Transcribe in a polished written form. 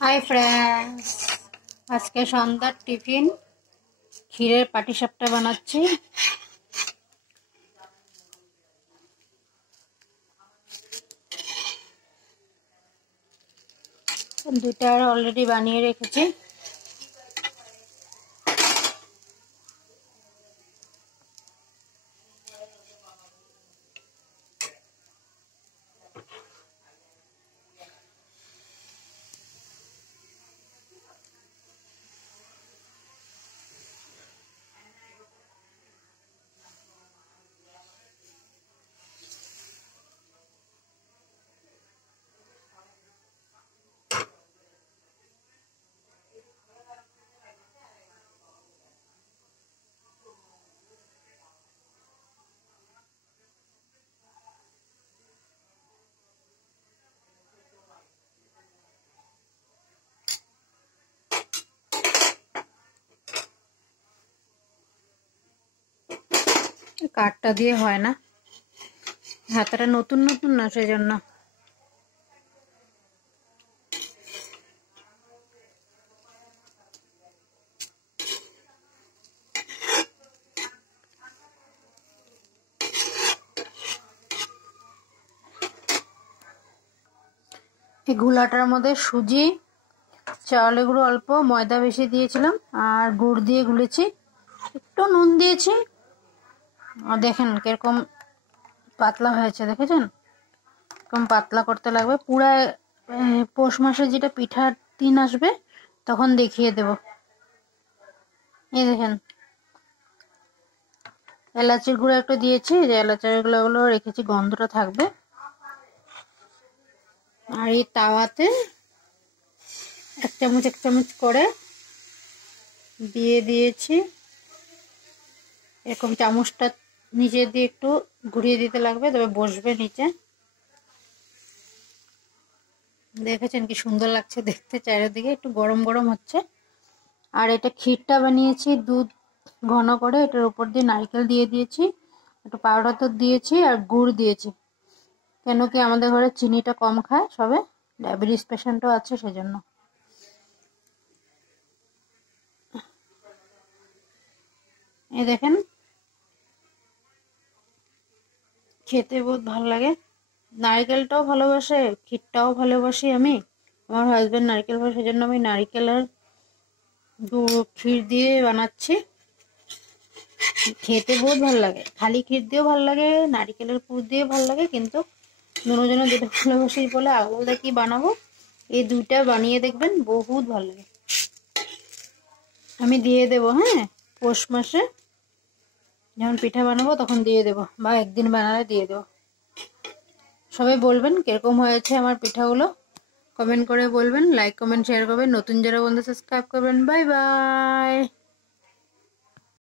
Hi friends, आज के सन्ध्यार tiffin क्षीरेर पाटिसापटा बानाচ্ছি। দুইটা অলরেডি বানিয়ে রেখেছি। কাঠটা দিয়ে হয় না, হাতাটা নতুন নতুন না, সেজন্য। এই গুলাটার মধ্যে সুজি, চাউলের গুঁড়ো অল্প, ময়দা বেশি দিয়েছিলাম আর গুড় দিয়ে গুলেছি, একটু নুন দিয়েছি। দেখেন কিরকম পাতলা হয়েছে, দেখেছেন? এরকম পাতলা করতে লাগবে। পুরা পৌষ মাসে যেটা পিঠার দিন আসবে তখন দেখিয়ে দেব। এই দেখেন, এলাচির গুঁড়ো একটু দিয়েছি, যে এলাচের গুলো রেখেছি, গন্ধটা থাকবে। আর এই তাওয়াতে এক চামচ করে দিয়ে দিয়েছি। এরকম চামচটা নিচে দিয়ে একটু ঘুরিয়ে দিতে লাগবে, তবে বসবে নিচে। দেখেছেন কি সুন্দর লাগছে দেখতে, চারিদিকে একটু গরম গরম হচ্ছে। আর এটা ক্ষীরটা বানিয়েছি দুধ ঘন করে, এটার উপর দিয়ে নারকেল দিয়ে দিয়েছি, একটু পাউডার দুধ দিয়েছি আর গুড় দিয়েছি। কেন কি আমাদের ঘরে চিনিটা কম খায় সবে, ডায়াবেটিস পেশেন্টও আছে, সেজন্য। এই দেখেন, খেতে বহুত ভালো লাগে। নারকেলটাও ভালোবাসে, ক্ষীরটাও ভালোবাসি আমি। আমার হাজবেন্ড নারকেল খায়, সেজন্য আমি নারকেল আর ক্ষীর দিয়ে বানাচ্ছি। খেতে বহুত ভালো লাগে, খালি ক্ষীর দিয়েও ভালো লাগে, নারকেলের পুর দিয়েও ভালো লাগে, কিন্তু দুজনে যেটা ভালোবাসি বলে আলাদা কি বানাবো, এই দুইটা বানিয়ে দেখবেন, বহুত ভালো লাগে। আমি দিয়ে দেবো, হ্যাঁ, পৌষ মাসে যখন পিঠা বানাবো তখন দিয়ে দেবো, বা একদিন বানালে দিয়ে দেবো। সবাই বলবেন কিরকম হয়েছে আমার পিঠাগুলো, কমেন্ট করে বলবেন, লাইক কমেন্ট শেয়ার করবেন, নতুন যারা বন্ধু সাবস্ক্রাইব করবেন। Bye bye.